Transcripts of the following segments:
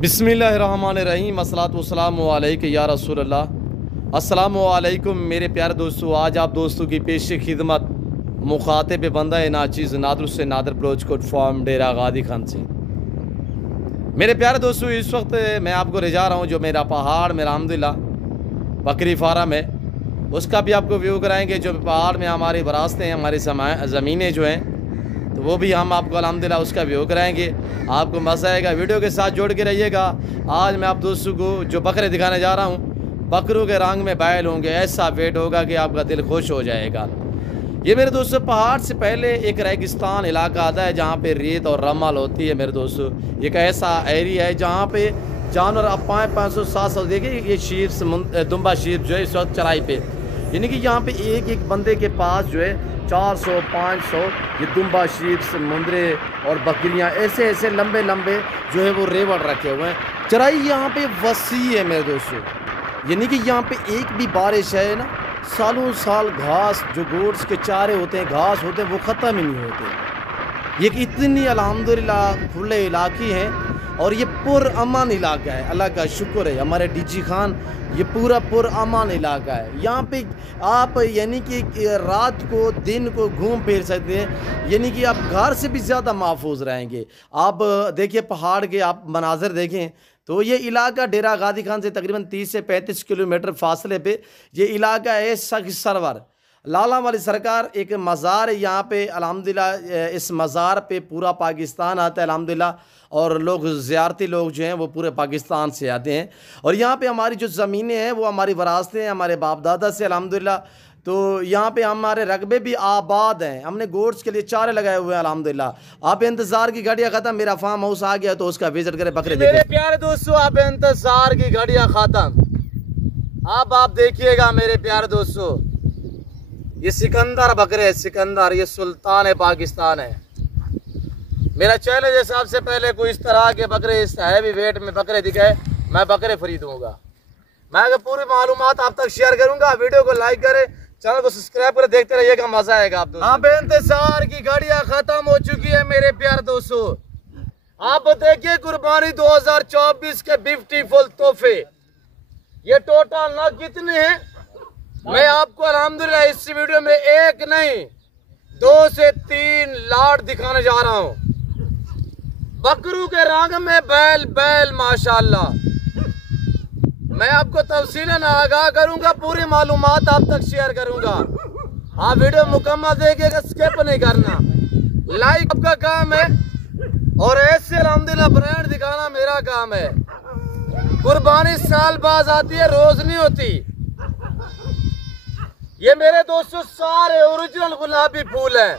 बिस्मिल्लाहिर्रहमानिर्रहीम अस्सलातु वस्सलामु अलैका या रसूलल्लाह। अस्सलामु अलैकुम मेरे प्यारे दोस्तों, आज आप दोस्तों की पेश खिदमत मुखातिब बंदा नाचीज़ नादर से नादर प्रोचकोट फॉर्म डेरा गादी खान से। मेरे प्यारे दोस्तों, इस वक्त मैं आपको ले जा रहा हूँ जो मेरा पहाड़ मेरा अल्हम्दुलिल्लाह बकरी फार्म है, उसका भी आपको व्यू कराएंगे। जो पहाड़ में हमारी विरासतें हैं, हमारी ज़मीनें जो हैं, तो वो भी हम आपको अल्हम्दुलिल्लाह उसका व्यू कराएंगे। आपको मज़ा आएगा, वीडियो के साथ जोड़ के रहिएगा। आज मैं आप दोस्तों को जो बकरे दिखाने जा रहा हूँ, बकरों के रंग में बैल होंगे, ऐसा वेट होगा कि आपका दिल खुश हो जाएगा। ये मेरे दोस्तों पहाड़ से पहले एक रेगिस्तान इलाका आता है जहाँ पे रेत और रमल होती है। मेरे दोस्तों एक ऐसा एरिया है जहाँ पे जानवर आप 500-700 देखिए, ये शीप दुम्बा शीप जो है इस वक्त चराई पे, यानी कि यहाँ पे एक एक बंदे के पास जो है 400-500 ये दुम्बा शीप समुंदरे और बकरियाँ ऐसे ऐसे लंबे लंबे जो है वो रेवड़ रखे हुए हैं। चराई यहाँ पे वसी है मेरे दोस्तों, यानी कि यहाँ पे एक भी बारिश है ना, सालों साल घास जो गोड्स के चारे होते हैं, घास होते हैं, वो ख़त्म ही नहीं होते। ये कि इतनी अल्हम्दुलिल्लाह खुले इलाके हैं और ये पुरअमन इलाका है। अल्लाह का शुक्र है, हमारे डीजी खान, ये पूरा पुरअमन इलाका है। यहाँ पे आप यानी कि रात को दिन को घूम फिर सकते हैं, यानी कि आप घर से भी ज़्यादा महफूज रहेंगे। आप देखिए पहाड़ के आप मनाजर देखें तो ये इलाका डेरा गादी खान से तकरीबन 30 से 35 किलोमीटर फासले पे ये इलाका है। सख सरवर लाला वाली सरकार एक मज़ार है यहाँ पे अल्हम्दुलिल्लाह। इस मज़ार पे पूरा पाकिस्तान आता है अल्हम्दुलिल्लाह, और लोग ज़ियारती लोग जो हैं वो पूरे पाकिस्तान से आते हैं। और यहाँ पे हमारी जो ज़मीनें हैं वो हमारी विरासतें हैं, हमारे बाप दादा से अल्हम्दुलिल्लाह। तो यहाँ पे हमारे रकबे भी आबाद हैं, हमने गोड्स के लिए चारे लगाए हुए हैं अल्हम्दुलिल्लाह। आप इंतज़ार की घड़ियाँ ख़त्म, मेरा फार्म हाउस आ गया तो उसका विजिट करें, बकरे देखें। मेरे प्यारे दोस्तों, आप इंतज़ार की घड़ियाँ ख़त्म, अब आप देखिएगा मेरे प्यारे दोस्तों, ये सिकंदर बकरे है, सिकंदर, ये सुल्तान है पाकिस्तान है। मेरा चैलेंज है सबसे पहले कोई इस तरह के बकरे इस हैवी वेट में बकरे दिखाए, मैं बकरे खरीदूंगा। मैं पूरी मालूमात आप तक शेयर करूंगा। वीडियो को लाइक करें, चैनल को सब्सक्राइब करें, देखते रहिएगा, मजा आएगा आप दोस्तों। आप इंतजार की घड़ियां खत्म हो चुकी है मेरे प्यारे दोस्तों। आप देखिए कुर्बानी 2024 के ब्यूटीफुल तोहफे, ये टोटल ना कितने हैं, मैं आपको अल्हम्दुलिल्लाह इस वीडियो में एक नहीं 2 से 3 लाट दिखाने जा रहा हूं। बकरू के रंग में बैल बैल माशाल्लाह। मैं आपको तफसीलन आगाह करूंगा, पूरी मालूमात आप तक शेयर करूंगा। आप वीडियो मुकम्मल देखिएगा, स्किप नहीं करना। लाइक आपका काम है और ऐसे अल्हम्दुलिल्लाह ब्रांड दिखाना मेरा काम है। कुर्बानी साल बाद आती है, रोज नहीं होती। ये मेरे दोस्तों सारे ओरिजिनल गुलाबी फूल हैं,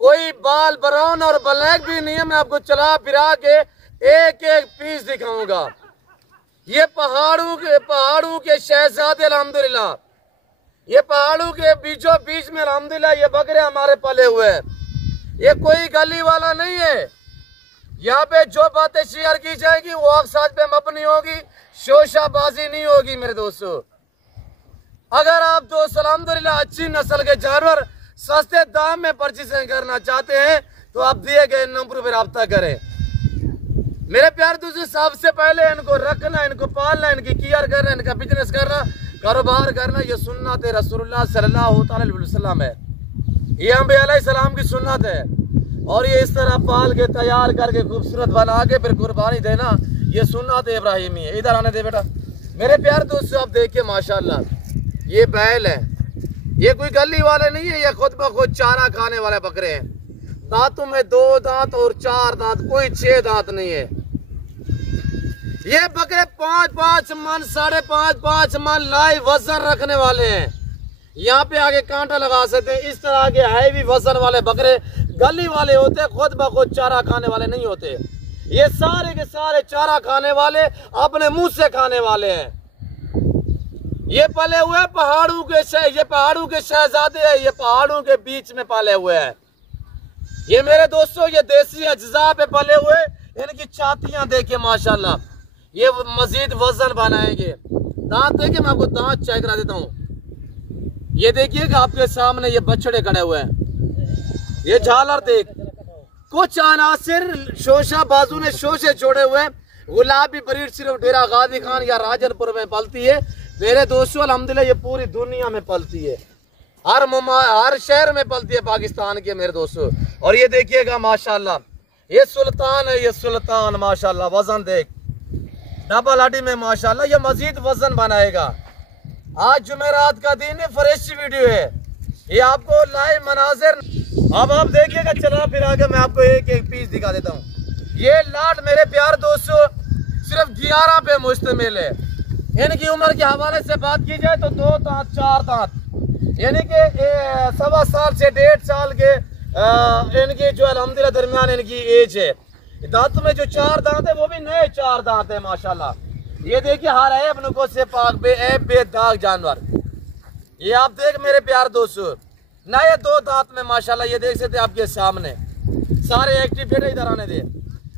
कोई बाल ब्राउन और ब्लैक भी नहीं है। मैं आपको चला फिरा के एक एक पीस दिखाऊंगा। ये पहाड़ों के शहजादे अल्हम्दुलिल्लाह, ये पहाड़ों के बीचों बीच में अल्हम्दुलिल्लाह ये बकरे हमारे पले हुए हैं। ये कोई गली वाला नहीं है, यहाँ पे जो बातें शेयर की जाएगी वो अक्सर पे मबनी होगी, शोशाबाजी नहीं होगी मेरे दोस्तों। अगर आप दोस्त अल्हम्दुलिल्लाह अच्छी नस्ल के जानवर सस्ते दाम में परचेसिंग करना चाहते हैं तो आप दिए गए नंबर पर रब्ता करें। मेरे प्यारे दोस्तों, सबसे पहले इनको रखना, इनको पालना, इनकी केयर करना, इनका बिजनेस करना, कारोबार करना, ये सुन्नत है रसूलुल्लाह सल्लल्लाहु अलैहि वसल्लम है। ये अंबिया अलैहिस्सलाम की सुन्नत है। और ये इस तरह पाल के तैयार करके खूबसूरत बना के फिर कुर्बानी देना, ये सुन्नत इब्राहिमी है। इधर आने दे बेटा। मेरे प्यारे दोस्तों, आप देखिए माशाल्लाह ये बैल है, ये कोई गली वाले नहीं है, ये खुद ब खुद चारा खाने वाले बकरे हैं। दांतों में 2 दांत और 4 दांत, कोई 6 दांत नहीं है। ये बकरे 5-5 मन 5.5 मन लाइव वजन रखने वाले हैं। यहाँ पे आगे कांटा लगा सकते हैं। इस तरह के हैवी वजन वाले बकरे गली वाले होते हैं, खुद ब खुद चारा खाने वाले नहीं होते। ये सारे के सारे चारा खाने वाले, अपने मुंह से खाने वाले हैं। ये पले हुए ये पहाड़ों के शहजादे हैं, ये पहाड़ों के बीच में पाले हुए हैं। ये मेरे दोस्तों ये देसी अज्जा पे पले हुए, इनकी छातियां देखिए माशाल्लाह, ये मजीद वजन बनाएंगे। दांत देखिए, मैं आपको दांत चेक करा देता हूँ। ये देखिएगा आपके सामने ये बछड़े खड़े हुए हैं, ये झालर देख, कुछ अनासिर शोशा बाजू ने शोशे छोड़े हुए हैं, गुलाबी ब्रीड सिर्फ डेरा गाजी खान या राजनपुर में पलती है मेरे दोस्तों। अल्हम्दुलिल्लाह ये पूरी दुनिया में पलती है, हर शहर में पलती है पाकिस्तान के मेरे दोस्तों। और ये देखिएगा माशाल्लाह ये सुल्तान है, ये सुल्तान माशाल्लाह वजन देख डबल हड्डी में माशाल्लाह, ये मजीद वजन बनाएगा। आज जुमेरात का दिन है, फ्रेश वीडियो है, ये आपको लाइव मनाजिर। अब आप देखिएगा, चला फिर आगे मैं आपको एक एक पीस दिखा देता हूँ। ये लाट मेरे प्यार दोस्तों सिर्फ 11 पे मुश्तमिल है। इनकी उम्र के हवाले से बात की जाए तो 2 दांत 4 दांत, यानी कि 1.25 साल से 1.5 साल के इनकी जो अल्हम्दुलिल्लाह दरमियान इनकी एज है। दांतों में जो 4 दांत है वो भी नए 4 दांत है माशाल्लाह। ये देखिए हर ऐब नुको से पाक बेऐब बेदाग जानवर। ये आप देख मेरे प्यार दोस्तों नए 2 दांत में माशाल्लाह, ये देख सकते आपके सामने सारे एक्टिव। इधर आने दे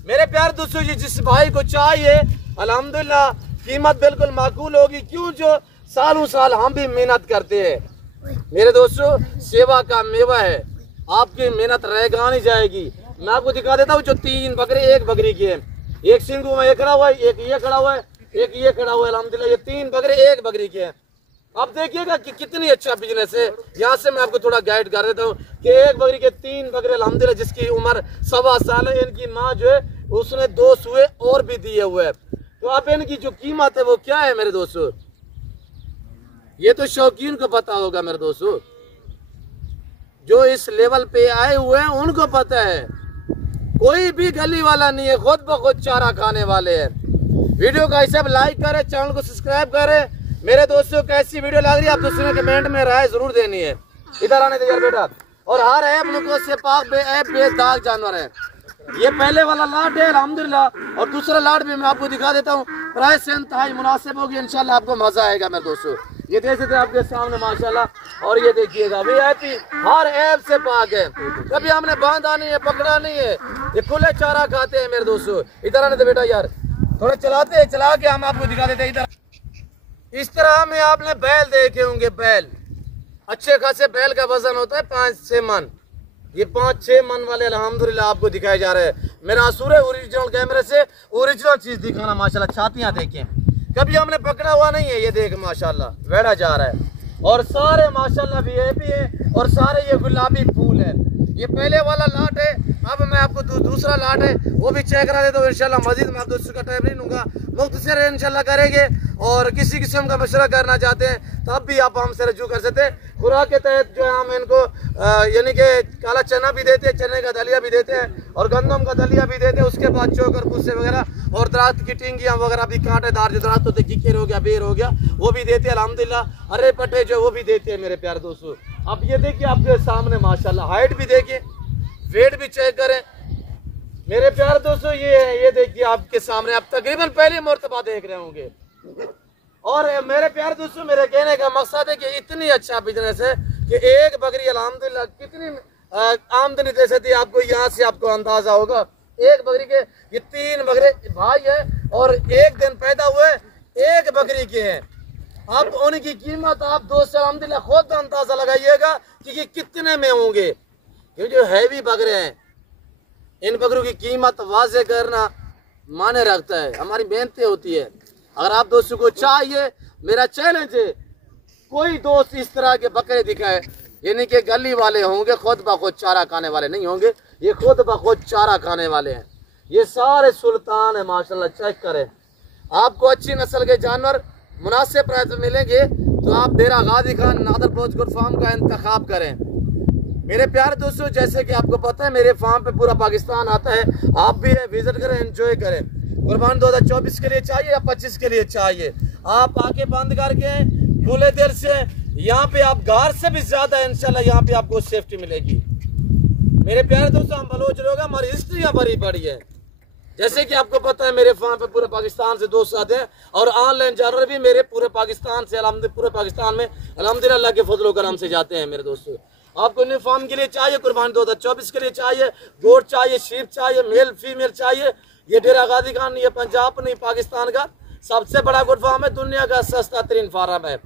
मेरे प्यार दोस्तों, ये जिस भाई को चाहिए अल्हम्दुलिल्लाह कीमत बिल्कुल माकूल होगी, क्यों जो सालों साल हम भी मेहनत करते हैं मेरे दोस्तों। सेवा का मेवा है, आपकी मेहनत रेगानी जाएगी। मैं आपको दिखा देता हूँ जो 3 बकरे एक बकरी के हैं, एक सिंगू में एक खड़ा हुआ है, एक ये खड़ा हुआ है, एक ये खड़ा हुआ है। अल्हम्दुलिल्लाह ये 3 बकरे एक बकरी के हैं। अब देखिएगा कि कितनी अच्छा बिजनेस है। यहाँ से मैं आपको थोड़ा गाइड कर देता हूँ कि एक बकरी के 3 बकरे अल्हम्दुलिल्लाह, जिसकी उम्र 1.25 साल है। इनकी माँ जो है उसने 2 सुए और भी दिए हुए हैं। तो अब इनकी जो कीमत है वो क्या है मेरे दोस्तों, ये तो शौकीन को पता होगा मेरे दोस्तों, जो इस लेवल पे आए हुए हैं उनको पता है। कोई भी गली वाला नहीं है, खुद ब खुद चारा खाने वाले हैं। वीडियो का हिसाब लाइक करें, चैनल को सब्सक्राइब करें मेरे दोस्तों। कैसी वीडियो लग रही है आप दोस्तों ने कमेंट में राय जरूर देनी है। इधर आने दे यार बेटा। और हर ऐब नुको से पाक बेऐब बेदाग जानवर है। ये पहले वाला लाट है अल्हम्दुलिल्लाह, और दूसरा लाट भी मैं आपको दिखा देता हूँ। प्राइस से इंतहाई मुनासिब होगी, इंशाल्लाह आपको मजा आएगा मेरे दोस्तों। ये देख सकते हैं आपके सामने माशाल्लाह। और ये देखिएगा VIP हर ऐब से पाक है, कभी हमने बांधा नहीं है, पकड़ा नहीं है, ये खुले चारा खाते हैं मेरे दोस्तों। इधर आने दे बेटा यार, थोड़ा चलाते हैं, चला के हम आपको दिखा देते हैं। इधर इस तरह में आपने बैल देखे होंगे, बैल अच्छे खासे बैल का वजन होता है 5-6 मन। ये 5-6 मन वाले अल्हम्दुलिल्लाह आपको दिखाए जा रहे हैं। मेरा असूल है ओरिजिनल कैमरे से ओरिजिनल चीज दिखाना माशाल्लाह। छातियां देखें, कभी हमने पकड़ा हुआ नहीं है। ये देख माशाल्लाह वेड़ा जा रहा है, और सारे माशाल्लाह VIP है, और सारे ये गुलाबी फूल है। ये पहले वाला लाट है। अब मैं आपको दूसरा लाट है वो भी चेक करा देता हूँ इंशाल्लाह। मजीद मैं आप दोस्तों का टाइम नहीं लूँगा, मुख्तसर इंशाल्लाह करेंगे। और किसी किस्म का मशवरा करना चाहते हैं तब भी आप हमसे रजू कर सकते हैं। खुराक के तहत जो है हम इनको यानी कि काला चना भी देते हैं, चने का दलिया भी देते हैं, और गंदम का दलिया भी देते हैं। उसके बाद चोकर भूसे वगैरह, और दरात की टिंगियाँ वगैरह भी, कांटेदार जो दरात होते, किकेर हो गया, बेर हो गया, वो भी देते हैं अल्हम्दुलिल्लाह। हरे पट्टे जो वो भी देते हैं मेरे प्यारे दोस्तों। अब ये देखिए आपके सामने माशाल्लाह, हाइट भी देखिए, वेट भी चेक करें मेरे प्यारे दोस्तों। ये देखिए आपके सामने, आप तकरीबन पहली मर्तबा देख रहे होंगे। और मेरे प्यारे दोस्तों मेरे कहने का मकसद है कि इतनी अच्छा बिजनेस है कि एक बकरी अल्हम्दुलिल्लाह कितनी आमदनी दे सकती है आपको। यहाँ से आपको अंदाजा होगा, एक बकरी के ये 3 बकरे भाई है, और एक दिन पैदा हुए एक बकरी के हैं। अब उनकी कीमत आप दोस्तों अल्हम्दुलिल्लाह खुद अंदाजा लगाइएगा कि कितने में होंगे। ये जो हैवी बकरे हैं, इन बकरों की कीमत वाजे करना माने रखता है, हमारी मेहनतें होती है। अगर आप दोस्तों को चाहिए, मेरा चैलेंज है, कोई दोस्त इस तरह के बकरे दिखाए, यानी कि गली वाले होंगे, खुद ब खुद चारा खाने वाले नहीं होंगे, ये खुद ब खुद चारा खाने वाले हैं। ये सारे सुल्तान है माशाल्लाह, चेक करें। आपको अच्छी नस्ल के जानवर मुनासिब प्राइस में मिलेंगे तो आप डेरा गाजी खान नादर ब्रोच फार्म का इंतखाब करें मेरे प्यारे दोस्तों। जैसे कि आपको पता है मेरे फार्म पे पूरा पाकिस्तान आता है, आप भी विजिट करें, एंजॉय करें। कुर्बान 2024 के लिए चाहिए या 25 के लिए चाहिए, आप आके बंद करके खुले दिल से यहाँ पे आप घर से भी ज्यादा इंशाल्लाह यहाँ पे आपको सेफ्टी मिलेगी। मेरे प्यारे दोस्तों हम बलोच लोग, हमारी हिस्ट्रियाँ भरी पड़ी है। जैसे कि आपको पता है मेरे फार्म पे पूरे पाकिस्तान से दोस्त आते हैं, और ऑनलाइन जानवर भी मेरे पूरे पाकिस्तान से पूरे पाकिस्तान में अल्हम्दुलिल्लाह अल्लाह के फजल करम से जाते हैं मेरे दोस्तों। आपको न्यू फार्म के लिए चाहिए, कुर्बान 2024 के लिए चाहिए, गोट चाहिए, शीप चाहिए, मेल फीमेल चाहिए, ये डेरा गाजी खान, ये पंजाब नहीं पाकिस्तान का सबसे बड़ा गोट फार्म है, दुनिया का सस्ता तरीन फार्म है।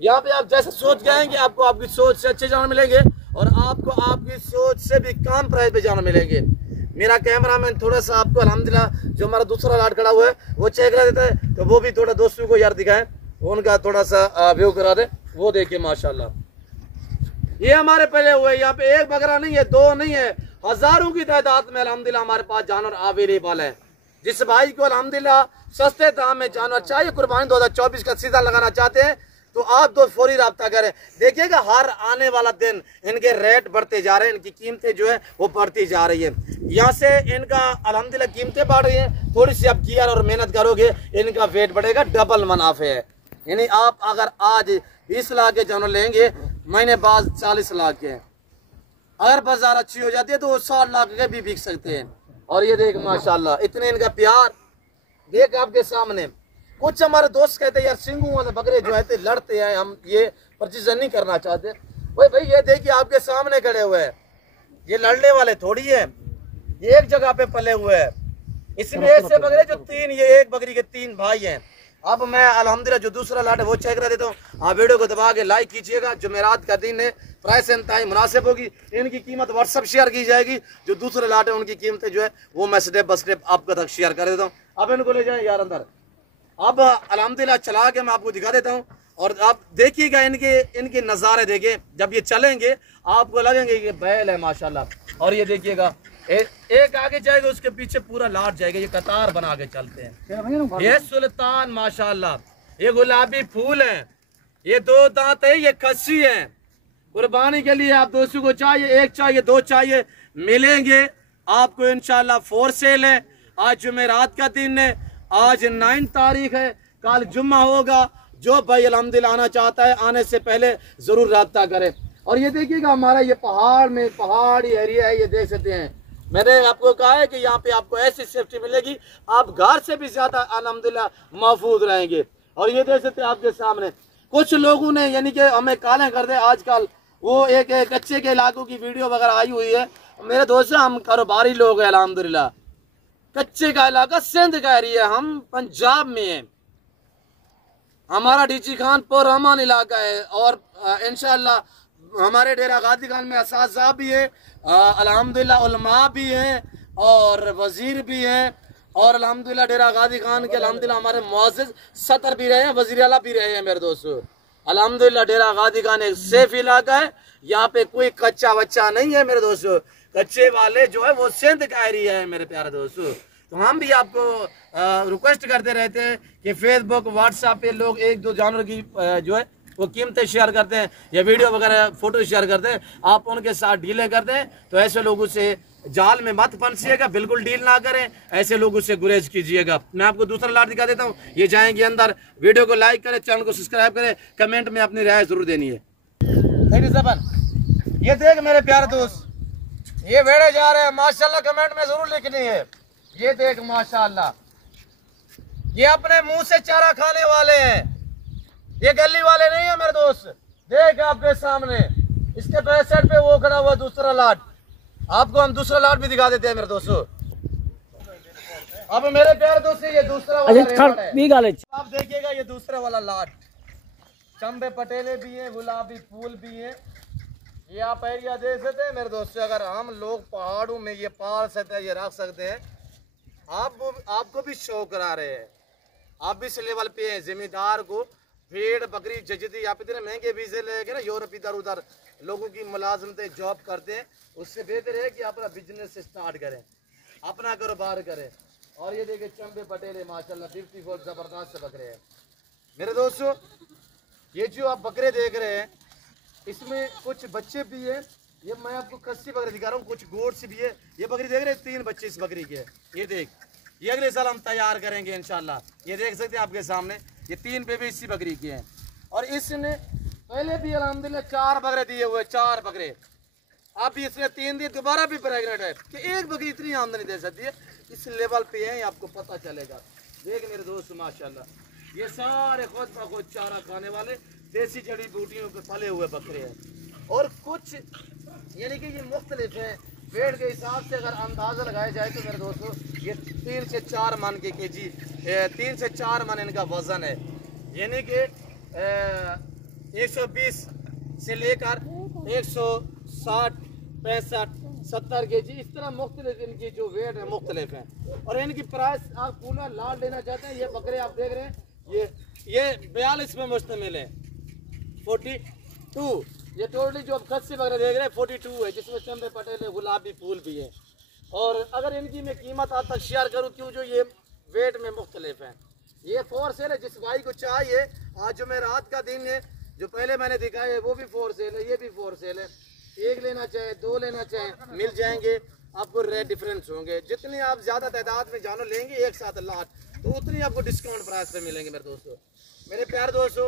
यहाँ पे आप जैसे सोच जाएंगे आपको आपकी सोच से अच्छे जानवर मिलेंगे, और आपको आपकी सोच से भी कम प्राइस पे जानवर मिलेंगे। मेरा कैमरामैन थोड़ा सा आपको अल्हम्दुलिल्लाह जो हमारा दूसरा लाट खड़ा हुआ है वो चेक करा देता है, तो वो भी थोड़ा दोस्तों को यार दिखाएं, उनका थोड़ा सा व्यू करा दे। वो देखिए माशाल्लाह ये हमारे पहले हुए, यहाँ पे एक बकरा नहीं है, दो नहीं है, हजारों की तादाद में अल्हम्दुलिल्लाह हमारे पास जानवर अवेलेबल है। जिस भाई को अल्हम्दुलिल्लाह सस्ते दाम में जानवर चाहिए, कुर्बानी 2024 का सीजन लगाना चाहते हैं, तो आप दो फौरी रब्ता करें। देखिएगा हर आने वाला दिन इनके रेट बढ़ते जा रहे हैं, इनकी कीमतें जो है वो बढ़ती जा रही है। यहाँ से इनका अल्हम्दुलिल्लाह कीमतें बढ़ रही हैं, थोड़ी सी आप गियर और मेहनत करोगे इनका वेट बढ़ेगा, डबल मुनाफे है। यानी आप अगर आज 20 लाख के जानवर लेंगे, महीने बाद 40 लाख के, अगर बाजार अच्छी हो जाती है तो 60 लाख के भी बिक सकते हैं। और ये देख माशाल्लाह इतने इनका प्यार देख आपके सामने। कुछ हमारे दोस्त कहते हैं यार सिंगू वाले बकरे जो है लड़ते हैं, हम ये परचेजन नहीं करना चाहते। भाई ये देखिए आपके सामने खड़े हुए हैं, ये लड़ने वाले थोड़ी है, ये एक जगह पे पले हुए हैं। इसमें ऐसे बकरे जो तीन, ये एक बकरी के 3 भाई हैं। अब मैं अल्हम्दुलिल्लाह जो दूसरा लाट है वो चेक करा देता हूँ। हाँ वीडियो को दबा के लाइक कीजिएगा। जुमेरात का दिन है, प्राइस इंतहाई मुनासिब होगी, इनकी कीमत व्हाट्सअप शेयर की जाएगी। जो दूसरे लाट है उनकी कीमतें जो है वो मैं स्टेप बाय स्टेप आपको तक शेयर कर देता हूँ। अब इनको ले जाए यार अंदर। अब अल्हम्दुलिल्लाह चला के मैं आपको दिखा देता हूँ और आप देखिएगा इनके नज़ारे देखिए। जब ये चलेंगे आपको लगेंगे कि बैल है माशाल्लाह। और ये देखिएगा एक आगे जाएगा उसके पीछे पूरा लाट जाएगा, ये कतार बना के चलते हैं। ये सुल्तान माशाल्लाह, ये गुलाबी फूल है, ये 2 दांत है, ये खस्सी है। कुर्बानी के लिए आप दोस्तों को चाहिए, 1 चाहिए 2 चाहिए, मिलेंगे आपको इंशाल्लाह। फोर सेल है, आज जुमेरात का दिन है, आज 9 तारीख है, कल जुम्मा होगा। जो भाई अल्हम्दुलिल्लाह आना चाहता है आने से पहले जरूर राब्ता करें। और ये देखिएगा हमारा ये पहाड़ी एरिया है, ये देख सकते हैं। मैंने आपको कहा है कि यहाँ पे आपको ऐसी सेफ्टी मिलेगी, आप घर से भी ज्यादा अल्हम्दुलिल्लाह महफूज रहेंगे। और ये देख सकते हैं आपके सामने कुछ लोगों ने यानी कि हमें कालें कर दे आजकल, वो एक कच्चे के इलाकों की वीडियो वगैरह आई हुई है। मेरे दोस्त हम कारोबारी लोग हैं अल्हम्दुलिल्लाह। कच्चे का इलाका सिंध का एरिया, हम पंजाब में हैं, हमारा डीची खान पुरअमन इलाका है। और इंशाअल्लाह हमारे डेरा गादी खान में असातिज़ा भी है, अल्हम्दुलिल्लाह उलमा भी हैं और वजीर भी हैं। और अल्हम्दुलिल्लाह डेरा गादी खान के अल्हम्दुलिल्लाह हमारे मुअज़्ज़िज़ सदर भी रहे हैं, वज़ीर आला भी रहे हैं मेरे दोस्तों। अल्हम्दुलिल्लाह डेरा गादी खान एक सेफ इलाका है, यहाँ पे कोई कच्चा बच्चा नहीं है मेरे दोस्तों। कच्चे वाले जो है वो सिंध का एरिया है मेरे प्यारे दोस्तों। तो हम भी आपको रिक्वेस्ट करते रहते हैं कि फेसबुक व्हाट्सएप पे लोग 1-2 जानवर की जो है वो कीमतें शेयर करते हैं या वीडियो वगैरह फोटो शेयर करते हैं, आप उनके साथ डीलें करते हैं। तो ऐसे लोगों से जाल में मत फंसिएगा, बिल्कुल डील ना करें, ऐसे लोगों से गुरेज कीजिएगा। मैं आपको दूसरा लाट दिखा देता हूँ, ये जाएंगे अंदर। वीडियो को लाइक करें, चैनल को सब्सक्राइब करें, कमेंट में अपनी राय जरूर देनी है। ये देख मेरे प्यारे दोस्त, ये भेड़े जा रहे हैं माशाल्लाह, कमेंट में जरूर लिखनी है। ये देख माशाल्लाह, ये अपने मुंह से चारा खाने वाले हैं, ये गली वाले नहीं है मेरे दोस्त। देख आपके सामने इसके बैक साइड पे वो खड़ा हुआ दूसरा लाट, आपको हम दूसरा लाट भी दिखा देते हैं मेरे दोस्तों। अब मेरे प्यारे दोस्त ये दूसरा वाला है, आप देखिएगा ये दूसरा वाला लाट, चंबे पटेले भी हैं, गुलाबी फूल भी हैं। ये आप एरिया देख सकते हैं मेरे दोस्तों। अगर हम लोग पहाड़ों में ये पाल सकते हैं, ये रख सकते हैं, आपको भी शो करा रहे हैं, आप भी इस लेवल पे हैं। जिम्मेदार को भेड़ बकरी जजदी, आप इतने महंगे वीजे लेके ना यूरोप इधर उधर लोगों की मुलाजमतें जॉब करते हैं, उससे बेहतर है कि अपना बिजनेस स्टार्ट करें, अपना कारोबार करें। और ये देखिए चंबे पटेले माशाल्लाह ब्यूटीफुल जबरदस्त बकरे हैं मेरे दोस्तों। ये जो आप बकरे देख रहे हैं इसमें कुछ बच्चे भी हैं, ये मैं आपको कस्सी बकरे दिखा रहा हूँ, कुछ गोट्स भी है। ये बकरी देख रहे हैं, 3 बच्चे इस बकरी के। ये देख, ये अगले साल हम तैयार करेंगे इंशाल्लाह। ये देख सकते हैं आपके सामने, ये 3 बेबी इसी बकरी के हैं। और इसने पहले भी अल्हम्दुलिल्लाह 4 बकरे दिए हुए, 4 बकरे। अब भी इसने 3 दिए, दोबारा भी प्रेगनेंट है कि एक बकरी इतनी आमदनी दे सकती है। इस लेवल पे है, आपको पता चलेगा। देख मेरे दोस्त माशाल्लाह, ये सारे खुद ब खुद चारा खाने वाले देसी जड़ी बूटियों पे पले हुए बकरे हैं। और कुछ यानी कि ये मुख्तलिफ है। वेट के हिसाब से अगर अंदाज़ा लगाया जाए तो मेरे दोस्तों ये 3 से 4 मन के केजी, 3 से 4 मन इनका वज़न है। यानी कि 120 से लेकर 160, 65, 70 kg। इस तरह मुख्तलिफ इनकी जो वेट है मुख्तलिफ हैं। और इनकी प्राइस आप पूरा लाल लेना चाहते हैं, ये बकरे आप देख रहे हैं, ये 42 में मुश्तमिल है, 42। ये टोटली जो आप खस्सी बकरे देख रहे हैं 42 है, जिसमें चंबे पटेले गुलाबी फूल भी है। और अगर इनकी मैं कीमत आप तक शेयर करूँ, क्यों जो ये वेट में मुख्तलिफ हैं। ये फोर सेल है, जिस भाई को चाहिए, आज जो मैं रात का दिन है, जो पहले मैंने दिखाया है वो भी फोर सेल है, ये भी फोर सेल है। एक लेना चाहे, दो लेना चाहे, मिल जाएंगे। आपको रेट डिफरेंस होंगे, जितनी आप ज़्यादा तादाद में जानवर लेंगे एक साथ लाख, तो उतनी आपको डिस्काउंट प्राइस पे मिलेंगे मेरे दोस्तों। मेरे प्यारे दोस्तों,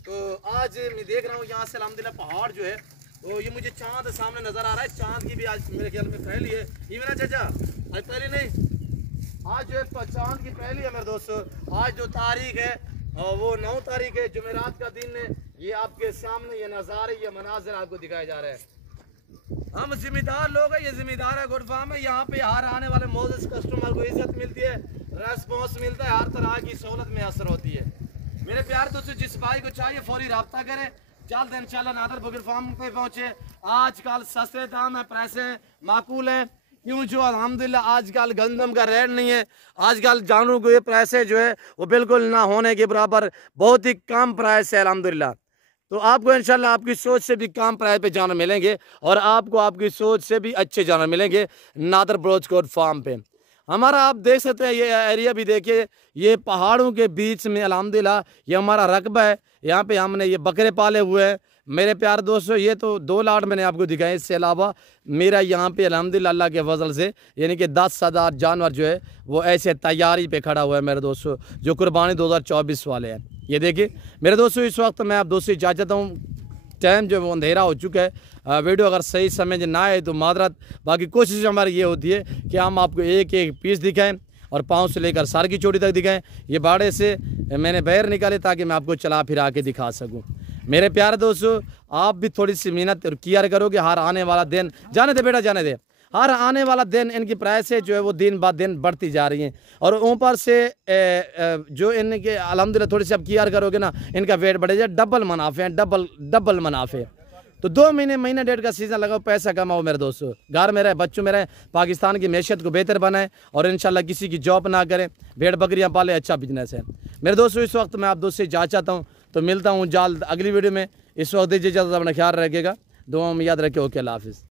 तो आज मैं देख रहा हूँ यहाँ से अल्हम्दुलिल्लाह पहाड़ जो है, तो ये मुझे चाँद सामने नज़र आ रहा है। चाँद की भी आज मेरे ख्याल में पहली है, ये मेरा चाचा आज पहली नहीं, आज जो है चाँद की पहली है मेरे दोस्तों। आज जो तारीख है वो 9 तारीख है, जुमेरात का दिन है। ये आपके सामने ये नज़ारे, ये मनाजिर आपको दिखाए जा रहे हैं। हम जिम्मेदार लोग हैं, ये जिम्मेदार है गुड फार्म है। यहाँ पे हर आने वाले मोजस कस्टमर को इज्जत मिलती है, रेस्पॉन्स मिलता है, हर तरह की सहूलत में असर होती है। मेरे प्यार दोस्तों, जिस भाई को चाहिए फौरी रब्ता करें, जल्द इंशाल्लाह नादर बकरी फार्म पे पहुँचे। आजकल सस्ते दाम है, पैसे माकूल हैं, क्यों जो अल्हम्दुलिल्लाह आजकल गंदम का रेट नहीं है। आजकल जानवरों को ये पैसे जो है वो बिल्कुल ना होने के बराबर, बहुत ही कम प्राइस है अल्हम्दुलिल्लाह। तो आपको इंशाल्लाह आपकी सोच से भी कम प्राइस पे जानवर मिलेंगे, और आपको आपकी सोच से भी अच्छे जानवर मिलेंगे नादर ब्रोचकोट फार्म पे। हमारा आप देख सकते हैं, ये एरिया भी देखिए, ये पहाड़ों के बीच में अल्हम्दुलिल्लाह ये हमारा रकबा है। यहाँ पे हमने ये बकरे पाले हुए हैं। मेरे प्यारे दोस्तों, ये तो 2 लाट मैंने आपको दिखाए, इससे अलावा मेरा यहाँ पे अल्हम्दुलिल्लाह अल्लाह के फजल से यानी कि 10,000 जानवर जो है वो ऐसे तैयारी पे खड़ा हुआ है मेरे दोस्तों, जो कुर्बानी 2024 वाले हैं। ये देखिए मेरे दोस्तों, इस वक्त मैं आप दोस्तों इजाज़त हूँ, टाइम जो है वो अंधेरा हो चुका है। वीडियो अगर सही समझ ना आए तो मादरत, बाकी कोशिश हमारी ये होती है कि हम आपको एक एक पीस दिखाएं और पाँव से लेकर सर की चोटी तक दिखाएं। ये बाड़े से मैंने बैर निकाले ताकि मैं आपको चला फिरा के दिखा सकूँ। मेरे प्यारे दोस्तों, आप भी थोड़ी सी मेहनत और किया करोगे, हर आने वाला दिन, जाने दे बेटा जाने दे, हर आने वाला दिन इनकी प्राइसें जो है वो दिन बाद दिन बढ़ती जा रही हैं। और ऊपर से जो इनके अल्हम्दुलिल्लाह थोड़ी सी आप किया करोगे ना, इनका वेट बढ़ेगा, डबल मुनाफे हैं, डबल मुनाफे। तो 2 महीने 1.5 का सीज़न लगाओ, पैसा कमाओ मेरे दोस्तों, घर में रहे, बच्चों में रहे, पाकिस्तान की मैशियत को बेहतर बनाए, और इंशाल्लाह किसी की जॉब ना करें, भेड़ बकरियां पाले, अच्छा बिजनेस है मेरे दोस्तों। इस वक्त मैं आप दोस्तों से इजाज़त चाहता हूँ, तो मिलता हूँ जल्द अगली वीडियो में। इस वक्त दीजिए इजाज़त, अपना ख्याल रखिएगा, दुआ में याद रखिए। ओके, अल्लाह हाफिज़।